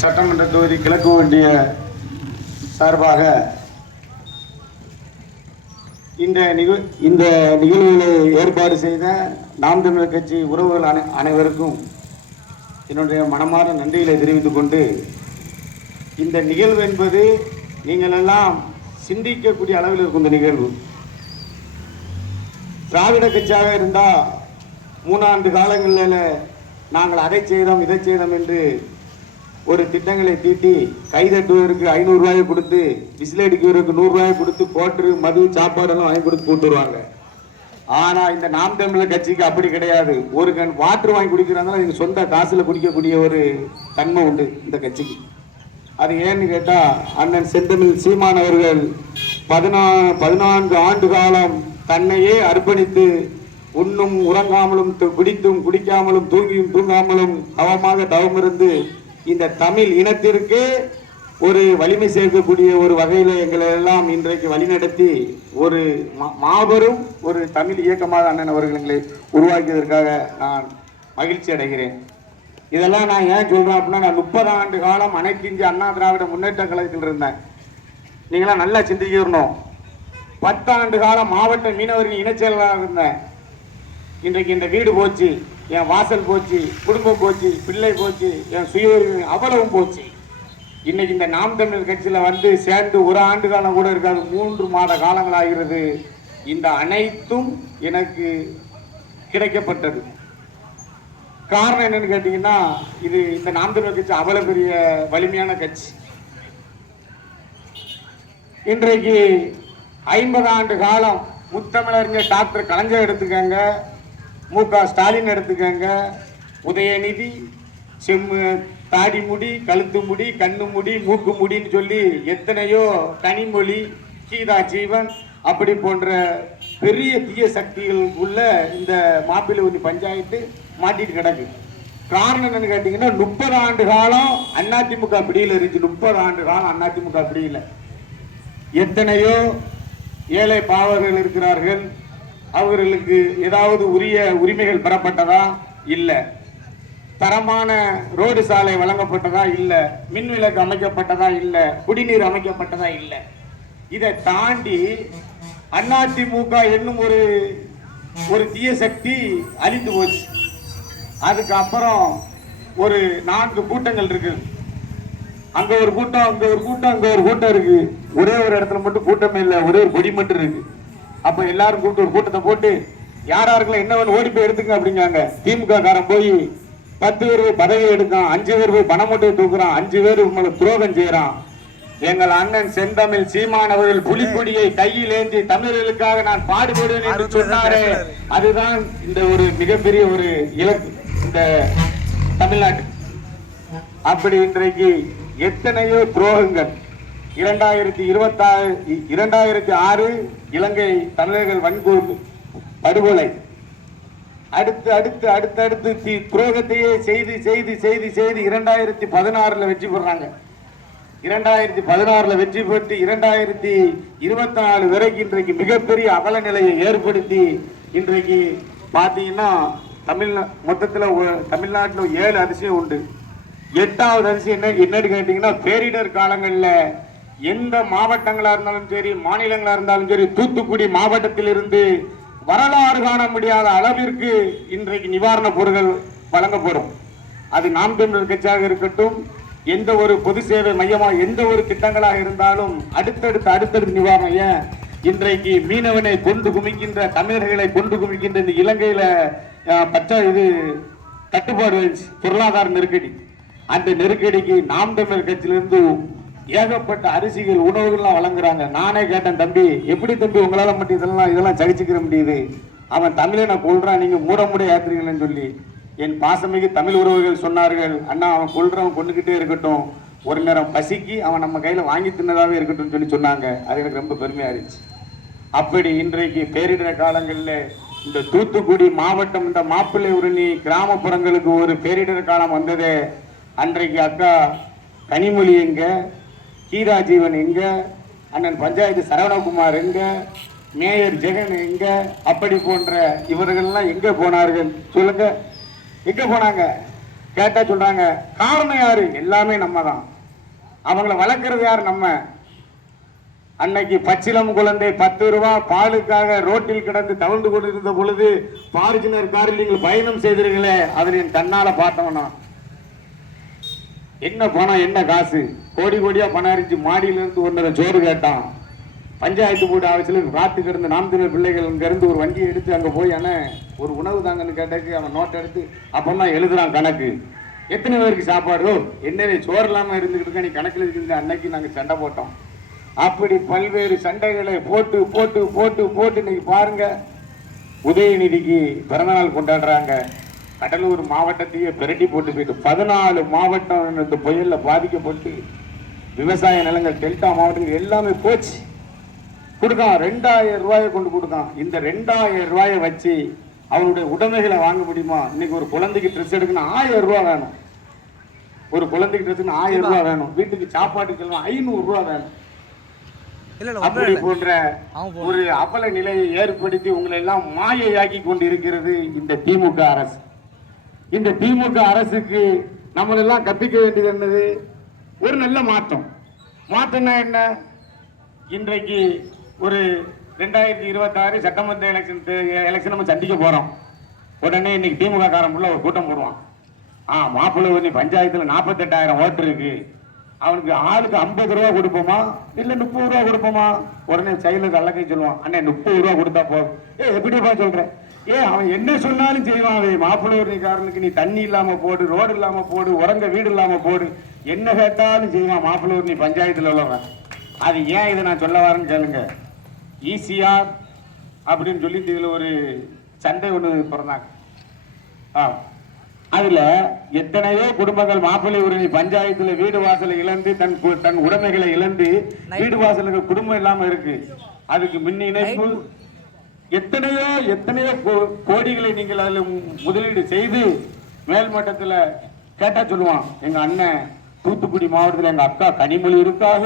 சட்டமன்ற தொகுதி கிழக்கு ஒன்றிய சார்பாக இந்த நிகழ் இந்த நிகழ்வுகளை ஏற்பாடு செய்த நாம் தமிழர் கட்சி உறவுகள் அனை அனைவருக்கும் என்னுடைய மனமான நன்றிகளை தெரிவித்துக் கொண்டு இந்த நிகழ்வு என்பது நீங்கள் எல்லாம் சிந்திக்கக்கூடிய அளவில் இருக்கும் இந்த நிகழ்வு. திராவிட கட்சியாக இருந்தால் மூணாண்டு காலங்களில் நாங்கள் அதை செய்தோம் இதை செய்தோம் என்று ஒரு திட்டங்களை தீட்டி கைதட்டுவதற்கு ஐநூறு ரூபாயை கொடுத்து விசில் அடிக்கிறவருக்கு நூறு ரூபாயை கொடுத்து கோட்ரு மது சாப்பாடெல்லாம் வாங்கி கொடுத்து கூட்டுருவாங்க ஆனால் ஆனா இந்த நாம் தமிழர் கட்சிக்கு அப்படி கிடையாது. ஒரு கண் வாட்டர் வாங்கி குடிக்கிறாங்க எங்க சொந்த காசுல குடிக்கக்கூடிய ஒரு தன்மை உண்டு இந்த கட்சிக்கு. அது ஏன்னு கேட்டா அண்ணன் செந்தமிழ் சீமான் அவர்கள் பதினா பதினான்கு ஆண்டு காலம் தன்னையே அர்ப்பணித்து உண்ணும் உறங்காமலும் குடித்தும் குடிக்காமலும் தூங்கியும் தூங்காமலும் தவமாக தவமிருந்து இந்த தமிழ் இனத்திற்கு ஒரு வலிமை சேர்க்கக்கூடிய ஒரு வகையில் எங்களை எல்லாம் இன்றைக்கு வழிநடத்தி ஒரு மா- மாபெரும் ஒரு தமிழ் இயக்கமாக அண்ணன் அவர்கள் எங்களை உருவாக்கியதற்காக நான் மகிழ்ச்சி அடைகிறேன். இதெல்லாம் நான் ஏன் சொல்கிறேன் அப்படின்னா நான் முப்பது ஆண்டு காலம் அனைத்து இந்திய அண்ணா திராவிட முன்னேற்ற கழகத்தில் இருந்தேன். நீங்களாம் நல்லா சிந்திக்கணும். பத்தாண்டு காலம் மாவட்ட மீனவரின் இனச்செயலாளராக இருந்தேன். இன்றைக்கு இந்த வீடு போச்சு. என் வாசல் போச்சு குடும்பம் போச்சு பிள்ளை போச்சு என் சுய அவ்வளவும் போச்சு. இன்னைக்கு இந்த நாம் தமிழர் கட்சியில் வந்து சேர்ந்து ஒரு ஆண்டு காலம் கூட இருக்காது மூன்று மாத காலங்கள் ஆகிறது. இந்த அனைத்தும் எனக்கு கிடைக்கப்பட்டது. காரணம் என்னன்னு கேட்டீங்கன்னா இது இந்த நாம் தமிழர் கட்சி அவ்வளவு பெரிய வலிமையான கட்சி. இன்றைக்கு ஐம்பது ஆண்டு காலம் முத்தமிழறிஞர் டாக்டர் கலைஞர் எடுத்துக்கங்க மு க. ஸ்டாலின் எடுத்துக்கங்க. உதயநிதி செம்மு தாடி முடி கழுத்து முடி கண்ணு முடி மூக்கு முடின்னு சொல்லி எத்தனையோ கனிமொழி கீதா ஜீவன் அப்படி போன்ற பெரிய தீய சக்திகள் உள்ள இந்த மாப்பிள்ளை பஞ்சாயத்து மாட்டிட்டு கிடக்கு. காரணம் என்னன்னு கேட்டீங்கன்னா முப்பது ஆண்டு காலம் அதிமுக பிடியில் இருந்துச்சு. முப்பது ஆண்டு காலம் அதிமுக பிடியில். எத்தனையோ ஏழை பாவர்கள் இருக்கிறார்கள். அவர்களுக்கு ஏதாவது உரிய உரிமைகள் பெறப்பட்டதா? இல்லை. தரமான ரோடு சாலை வழங்கப்பட்டதா? இல்லை. மின்விளக்கு அமைக்கப்பட்டதா? இல்லை. குடிநீர் அமைக்கப்பட்டதா? இல்லை. இதை தாண்டி அதிமுக என்னும் ஒரு ஒரு தீய சக்தி அழிந்து போச்சு. அதுக்கப்புறம் ஒரு நான்கு கூட்டங்கள் இருக்குது அங்க ஒரு கூட்டம் அங்க ஒரு கூட்டம் அங்க ஒரு கூட்டம் இருக்கு. ஒரே ஒரு இடத்துல மட்டும் கூட்டமே இல்லை. ஒரே ஒரு கொடி மட்டும் இருக்கு. அப்ப எல்லாரும் கூப்பிட்டு ஒரு கூட்டத்தை போட்டு யாரா இருக்கலாம் என்ன ஓடி போய் எடுத்துங்க அப்படிங்காங்க திமுக காரன் போய் பத்து பேர் போய் பதவி எடுக்கான் அஞ்சு பேர் போய் பணம் மூட்டையை தூக்குறான் அஞ்சு பேர் உங்களுக்கு துரோகம் செய்யறான். எங்கள் அண்ணன் செந்தமிழ் சீமான் அவர்கள் புலிக்கொடியை கையில் ஏந்தி தமிழர்களுக்காக நான் பாடுபடுவேன் என்று சொன்னாரே. அதுதான் இந்த ஒரு மிகப்பெரிய ஒரு இலக்கு இந்த தமிழ்நாட்டு அப்படி இன்றைக்கு எத்தனையோ துரோகங்கள் இரண்டாயிரத்தி இருபத்தாறு இரண்டாயிரத்தி ஆறு இலங்கை தமிழர்கள் வன்கூர் படுகொலை. அடுத்து அடுத்து அடுத்தடுத்து தி- துரோகத்தையே செய்து செய்து செய்து செய்து இரண்டாயிரத்தி பதினாறுல வெற்றி பெறாங்க. இரண்டாயிரத்தி பதினாறுல வெற்றி பெற்று இரண்டாயிரத்தி இருபத்தி நாலு வரைக்கும் இன்றைக்கு மிகப்பெரிய அவல நிலையை ஏற்படுத்தி இன்றைக்கு பார்த்தீங்கன்னா தமிழ்நா மொத்தத்தில் தமிழ்நாட்டில் ஏழு அதிசயம் உண்டு. எட்டாவது அதிசயம் என்ன என்னன்னு கேட்டிங்கன்னா பேரிடர் காலங்களில் எந்த மாவட்டங்களா இருந்தாலும் சரி மாநிலங்களா இருந்தாலும் சரி தூத்துக்குடி மாவட்டத்திலிருந்து வரலாறு காண முடியாத அளவிற்கு இன்றைக்கு நிவாரணப் பொருட்கள் வழங்கப்படும். அது நாம் தமிழர் கட்சியாக இருக்கட்டும் எந்த ஒரு பொது சேவை மையமாக எந்த ஒரு திட்டங்களாக இருந்தாலும் அடுத்தடுத்து அடுத்தடுத்து நிவாரணம் ஏன் இன்றைக்கு மீனவனை கொண்டு குமிக்கின்ற தமிழர்களை கொண்டு குமிக்கின்ற இந்த இலங்கையில அஹ், இது தட்டுப்பாடு வந்துச்சு பொருளாதார நெருக்கடி. அந்த நெருக்கடிக்கு நாம் தமிழர் கட்சியிலிருந்து ஏகப்பட்ட அரிசிகள் உணவுகள்லாம் வழங்குறாங்க. நானே கேட்டேன் தம்பி எப்படி தம்பி உங்களால் மட்டும் இதெல்லாம் இதெல்லாம் சகிச்சுக்கிற முடியுது? அவன் தமிழை நான் கொள்றான் நீங்கள் மூட மூட ஏற்றுறீங்களேன்னு சொல்லி. என் பாசமிகு தமிழ் உறவுகள் சொன்னார்கள் அண்ணா அவன் கொள்றவன் கொண்டுகிட்டே இருக்கட்டும். ஒரு நேரம் பசிக்கு அவன் நம்ம கையில் வாங்கி தின்னதாகவே இருக்கட்டும்னு சொல்லி சொன்னாங்க. அது எனக்கு ரொம்ப பெருமையாக இருந்துச்சு. அப்படி இன்றைக்கு பேரிடர் காலங்களில் இந்த தூத்துக்குடி மாவட்டம் இந்த மாப்பிள்ளை உருணி கிராமப்புறங்களுக்கு ஒரு பேரிடர் காலம் வந்ததே. அன்றைக்கு அக்கா கனிமொழி எங்கே ஹீரா ஜீவன் எங்க? அண்ணன் பஞ்சாயத்து சரவணகுமார் எங்க? மேயர் ஜெகன் எங்க? அப்படி போன்ற இவர்கள்லாம் எங்க போனார்கள்? சொல்லுங்க. எங்க போனாங்க? கேட்டா சொல்றாங்க காரணம் யாரு? எல்லாமே நம்ம தான் அவங்கள வளர்க்கறது யாரு? நம்ம. அன்னைக்கு பச்சிலம் குழந்தை பத்து ரூபா பாலுக்காக ரோட்டில் கிடந்து தவழ்ந்து கொண்டிருந்த பொழுது பார்ஜினர் காரில் நீங்கள் பயணம் செய்தீர்களே அதை என் கண்ணால பார்த்தவனா என்ன பணம் என்ன காசு? கோடி கோடியா பணம் அரிஞ்சு மாடியிலேருந்து ஒன்றரை சோறு கேட்டான். பஞ்சாயத்து போட்டு ஆஃபீஸில் ராத்து கிடந்த நாம் பிள்ளைகள் இங்கேருந்து ஒரு வண்டியை எடுத்து அங்கே போய் ஆனால் ஒரு உணவு தாங்கன்னு கேட்டதுக்கு அவன் நோட் எடுத்து அப்புறமா எழுதுறான் கணக்கு. எத்தனை பேருக்கு சாப்பாடோ? என்னவே என்ன சோறு இல்லாமல் இருந்துக்கிட்டு இருக்க நீ கணக்கில் இருக்குது அன்னைக்கு நாங்கள் சண்டை போட்டோம். அப்படி பல்வேறு சண்டைகளை போட்டு போட்டு போட்டு போட்டு இன்னைக்கு பாருங்க உதயநிதிக்கு பிறந்தநாள் கொண்டாடுறாங்க. கடலூர் மாவட்டத்தையே பிரட்டி போட்டு போயிட்டு பதினாலு மாவட்டம் இந்த புயல்ல பாதிக்கப்பட்டு விவசாய நிலங்கள் டெல்டா மாவட்டங்கள் எல்லாமே போச்சு. கொடுக்கான் ரெண்டாயிரம் ரூபாயை கொண்டு கொடுக்கான். இந்த ரெண்டாயிரம் ரூபாயை வச்சு அவனுடைய உடைமைகளை வாங்க முடியுமா? இன்னைக்கு ஒரு குழந்தைக்கு ட்ரெஸ் எடுக்கணும் ஆயிரம் ரூபாய் வேணும். ஒரு குழந்தைக்கு ட்ரெஸ்ஸுக்கு ஆயிரம் ரூபாய் வேணும். வீட்டுக்கு சாப்பாட்டுக்கு ஐநூறு ரூபாய் வேணும். அப்படி போன்ற ஒரு அவல நிலையை ஏற்படுத்தி உங்களை எல்லாம் மாயையாக்கி கொண்டு இருக்கிறது இந்த திமுக அரசு. இந்த திமுக அரசுக்கு நம்மளெல்லாம் கற்பிக்க வேண்டியது என்னது? ஒரு நல்ல மாற்றம். மாற்றம்னா என்ன? இன்றைக்கு ஒரு ரெண்டாயிரத்தி இருபத்தாறு சட்டமன்ற எலெக்ஷன் எலெக்ஷன் நம்ம சந்திக்க போகிறோம் உடனே இன்னைக்கு திமுக காரன் உள்ள ஒரு கூட்டம் போடுவான். ஆ மாப்பிள்ளை பஞ்சாயத்துல நாற்பத்தெட்டாயிரம் ஓட்டு இருக்கு. அவனுக்கு ஆளுக்கு ஐம்பது ரூபா கொடுப்போமா? இல்லை முப்பது ரூபா கொடுப்போமா? உடனே செயலுக்கு அல்லக்கை சொல்லுவான். அண்ணே முப்பது ரூபா கொடுத்தா போதும். ஏ எப்படிப்பா சொல்கிறேன் ஏ அவன் என்ன சொன்னாலும் செய்வான். அவன் மாப்பிள்ளூர்காரனுக்கு நீ தண்ணி இல்லாம போடு ரோடு இல்லாம போடு உறங்க வீடு இல்லாம போடு. என்ன கேட்டாலும் செய்வான் மாப்பிள்ளூர் நீ பஞ்சாயத்துல உள்ளவன். அது ஏன் இதை நான் சொல்ல வரேன்னு கேளுங்க. ஈசிஆர் அப்படின்னு சொல்லிட்டு இதுல ஒரு சண்டை ஒண்ணு பிறந்தாங்க. ஆ. அதுல எத்தனையோ குடும்பங்கள் மாப்பிள்ளை உரிமை பஞ்சாயத்துல வீடு வாசலை இழந்து தன் தன் உடைமைகளை இழந்து வீடு வாசலுக்கு குடும்பம் இல்லாம இருக்கு. அதுக்கு மின் இணைப்பு எத்தனையோ எத்தனையோ கோ- கோடிகளை நீங்கள் அதில் முதலீடு செய்து மேல் மட்டத்துல கேட்டா சொல்லுவான் எங்கள் அண்ணன் தூத்துக்குடி மாவட்டத்தில் எங்கள் அக்கா கனிமொழி இருக்காக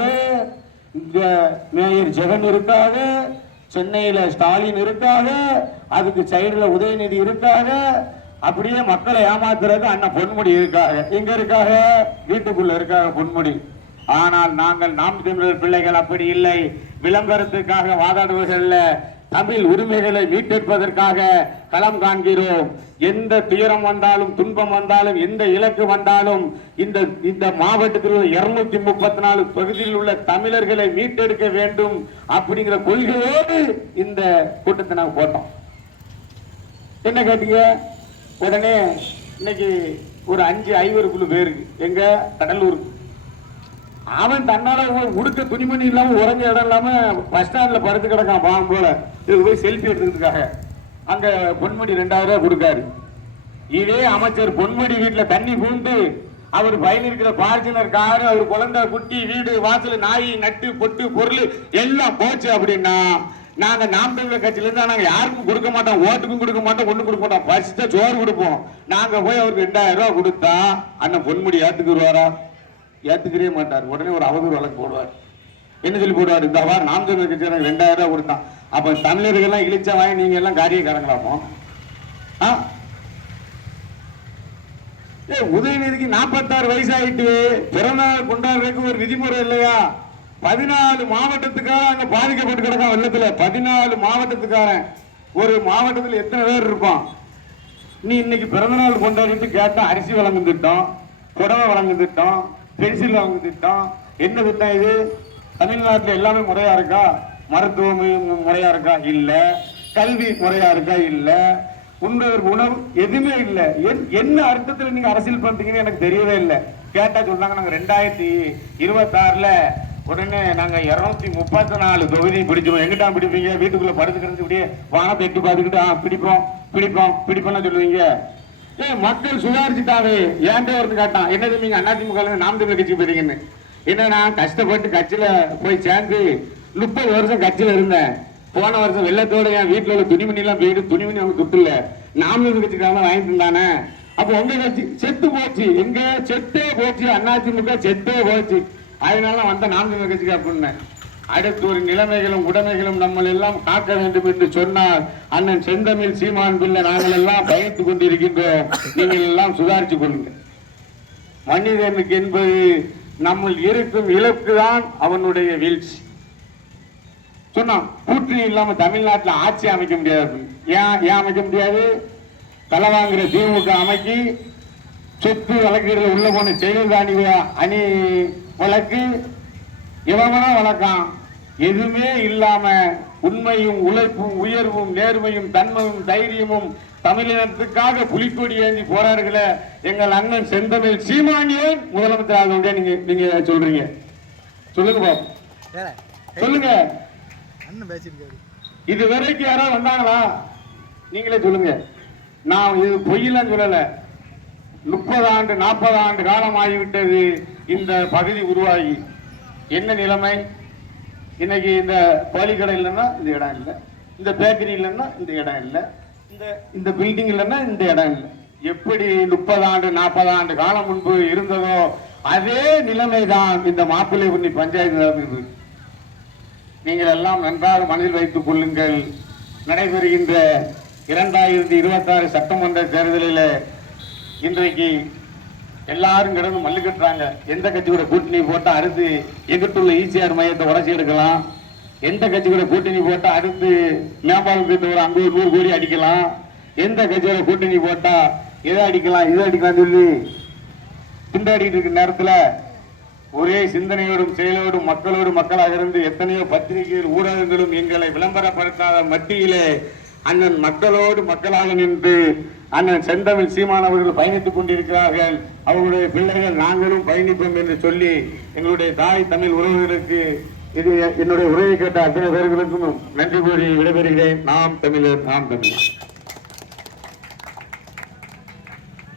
இங்கே மேயர் ஜெகன் இருக்காக சென்னையில் ஸ்டாலின் இருக்காக அதுக்கு சைடில் உதயநிதி இருக்காக அப்படியே மக்களை ஏமாத்துறது அண்ணன் பொன்முடி இருக்காங்க எங்க இருக்காக? வீட்டுக்குள்ள இருக்காங்க பொன்முடி. ஆனால் நாங்கள் நாம் தமிழர் பிள்ளைகள் அப்படி இல்லை. விளம்பரத்துக்காக வாதாடுவதில்ல தமிழ் உரிமைகளை மீட்டெடுப்பதற்காக களம் காண்கிறோம். எந்த துயரம் வந்தாலும் துன்பம் வந்தாலும் எந்த இலக்கு வந்தாலும் இந்த இந்த மாவட்டத்தில் உள்ள இருநூத்தி முப்பத்தி நாலு பகுதியில் உள்ள தமிழர்களை மீட்டெடுக்க வேண்டும் அப்படிங்கிற கொள்கையோடு இந்த கூட்டத்தை நாங்கள் போட்டோம். என்ன கேட்டீங்க? உடனே இன்னைக்கு ஒரு அஞ்சு ஐவருக்குள்ள பேருக்கு எங்க? கடலூருக்கு. அவன் தன்னால உடுக்க துணிமணி இல்லாம உறங்க இடம் இல்லாம பஸ் ஸ்டாண்ட்ல படுத்து கிடக்கான் பாவம் போல. இது போய் செல்ஃபி எடுத்துக்கிறதுக்காக அங்க பொன்மணி ரெண்டாயிரம் ரூபாய் கொடுக்காரு. இதே அமைச்சர் பொன்மணி வீட்டுல தண்ணி பூந்து அவர் பயில் இருக்கிற பார்ச்சுனர் காரு அவர் குழந்தை குட்டி வீடு வாசல் நாய் நட்டு பொட்டு பொருள் எல்லாம் போச்சு அப்படின்னா நாங்க நாம் தமிழர் கட்சியில இருந்தா நாங்க யாருக்கும் கொடுக்க மாட்டோம் ஓட்டுக்கும் கொடுக்க மாட்டோம் ஒண்ணு கொடுக்க மாட்டோம். பஸ்ட்டு சோறு கொடுப்போம். நாங்க போய் அவருக்கு ரெண்டாயிரம் ரூபாய் கொடுத்தா அண்ணன் பொன்முடி ஏத்துக்குருவாரா? ஏத்துக்கவே மாட்டார். உடனே ஒரு அவதூறு வழக்கு போடுவார். என்ன சொல்லி போடுவார்? இந்த வாரம் நாம் தமிழர் கட்சி ரெண்டாயிரம் ரூபாய் கொடுத்தான். அப்ப தமிழர்கள் எல்லாம் இழிச்சா வாங்கி நீங்க எல்லாம் காரியக்காரங்களாமோ ஆ? ஏ உதயநிதிக்கு நாற்பத்தாறு வயசாயிட்டு பிறந்தநாள் கொண்டாடுறதுக்கு ஒரு விதிமுறை இல்லையா? பதினாலு மாவட்டத்துக்காரன் அங்க பாதிக்கப்பட்டு கிடக்கான் வெள்ளத்துல. பதினாலு மாவட்டத்துக்காரன். ஒரு மாவட்டத்துல எத்தனை பேர் இருப்பான்? நீ இன்னைக்கு பிறந்தநாள் கொண்டாடிட்டு கேட்டா அரிசி வழங்கும் திட்டம் புடவை வழங்கும் திட்டம் பென்சில் அவங்க திட்டம் என்ன திட்டம் இது? தமிழ்நாட்டில் எல்லாமே முறையா இருக்கா? மருத்துவம் முறையா இருக்கா? இல்ல. கல்வி முறையா இருக்கா? இல்ல. உண்பதற்கு உணவு எதுவுமே இல்லை. என்- என்ன அர்த்தத்தில் நீங்க அரசியல் பண்றீங்கன்னு எனக்கு தெரியவே இல்லை. கேட்டா சொன்னாங்க நாங்க ரெண்டாயிரத்தி இருபத்தாறுல உடனே நாங்க இருநூத்தி முப்பத்தி நாலு தொகுதி பிடிச்சோம். எங்கிட்ட பிடிப்பீங்க? வீட்டுக்குள்ள படுத்து இப்படியே வானத்தை எட்டி பார்த்துக்கிட்டு ஆ பிடிப்போம் பிடிப்போம் பிடிப்போம்னு சொல்லுவீங்க. மக்கள் சுதாரிச்சுட்டாவே. ஏன்டே ஒருத்தர் கேட்டான் என்னது நீங்க அதிமுக நாம் தமிழ் கட்சிக்கு போறீங்கன்னு என்னன்னா கஷ்டப்பட்டு கட்சியில போய் சேர்ந்து முப்பது வருஷம் கட்சியில இருந்தேன். போன வருஷம் வெள்ளத்தோட என் வீட்டுல உள்ள துணிமணி எல்லாம் போயிட்டு துணிமணி அவங்க துட்டுல நாம் தமிழ் கட்சிக்காக வாங்கிட்டு இருந்தானே? அப்போ உங்க கட்சி செத்து போச்சு. எங்க? செத்தே போச்சு. அதிமுக செத்தே போச்சு. அதனால வந்த நாம் தமிழ் கட்சிக்கு அப்படின்னேன் அடுத்து ஒரு நிலைமைகளும் உடைமைகளும் நம்ம எல்லாம் காக்க வேண்டும் என்று சொன்னால் அண்ணன் செந்தமிழ் சீமான் பிள்ளை நாங்கள் எல்லாம் பயந்து கொண்டிருக்கின்றோம். நீங்கள் எல்லாம் சுதாரித்துக் கொள்ளுங்க மனிதனுக்கு என்பது நம்மள் இருக்கும் இலக்கு தான் அவனுடைய வீழ்ச்சி. சொன்னான் கூட்டணி இல்லாம தமிழ்நாட்டில் ஆட்சி அமைக்க முடியாது. ஏன் ஏன் அமைக்க முடியாது? தலை வாங்குற திமுக அமைக்கி சொத்து வழக்குகளில் உள்ள போன ஜெயலலிதா அணி வழக்கு இவனா வழக்கம். எதுவுமே இல்லாம உண்மையும் உழைப்பும் உயர்வும் நேர்மையும் தன்மையும் தைரியமும் தமிழினத்துக்காக புலிக்கொடி ஏந்தி போராடுகிற எங்கள் அண்ணன் செந்தமிழ் சீமானியன் முதலமைச்சர் ஆக நீங்க நீங்க சொல்றீங்க. சொல்லுங்க பாப்போம் சொல்லுங்க. இது வரைக்கும் யாராவது வந்தாங்களா? நீங்களே சொல்லுங்க. நான் இது பொய்யெல்லாம் சொல்லல. முப்பது ஆண்டு நாற்பது ஆண்டு காலம் ஆகிவிட்டது. இந்த பகுதி உருவாகி. என்ன நிலைமை? இன்னைக்கு இந்த கோழிக்கடை இல்லைன்னா இந்த இடம் இல்லை. இந்த பேக்கரி இல்லைன்னா இந்த இடம் இல்லை. இந்த இந்த பில்டிங் இல்லைன்னா இந்த இடம் இல்லை. எப்படி முப்பது ஆண்டு நாற்பது ஆண்டு காலம் முன்பு இருந்ததோ அதே நிலைமை தான் இந்த மாப்பிள்ளை உண்ணி பஞ்சாயத்து நடந்தது. நீங்கள் எல்லாம் நன்றாக மனதில் வைத்துக் கொள்ளுங்கள். நடைபெறுகின்ற இரண்டாயிரத்தி இருபத்தாறு சட்டமன்ற தேர்தலில் இன்றைக்கு எல்லாரும் கிடந்து மல்லு கட்டுறாங்க. எந்த கட்சி கூட கூட்டணி போட்டா அடுத்து எங்கிட்டுள்ள ஈசிஆர் மையத்தை உடச்சி எடுக்கலாம். எந்த கட்சி கூட கூட்டணி போட்டா அடுத்து மேம்பாலம் திட்டம் ஒரு அங்க நூறு கோடி அடிக்கலாம். எந்த கட்சியோட கூட்டணி போட்டா இதை அடிக்கலாம் இதை அடிக்கலாம் சொல்லி திண்டாடிட்டு இருக்க நேரத்தில் ஒரே சிந்தனையோடும் செயலோடும் மக்களோடும் மக்களாக இருந்து எத்தனையோ பத்திரிகைகள் ஊடகங்களும் எங்களை விளம்பரப்படுத்தாத மத்தியிலே அண்ணன் மக்களோடு மக்களாக நின்று அண்ணன் செந்தமிழ் சீமான் அவர்கள் பயணித்துக் கொண்டிருக்கிறார்கள். அவர்களுடைய பிள்ளைகள் நாங்களும் பயணிப்போம் என்று சொல்லி எங்களுடைய தாய் தமிழ் உறவுகளுக்கு இது என்னுடைய உரையை கேட்ட அத்தனை பேர்களுக்கும் நன்றி கூறி விடைபெறுகிறேன். நாம் தமிழர் நாம் தமிழர்.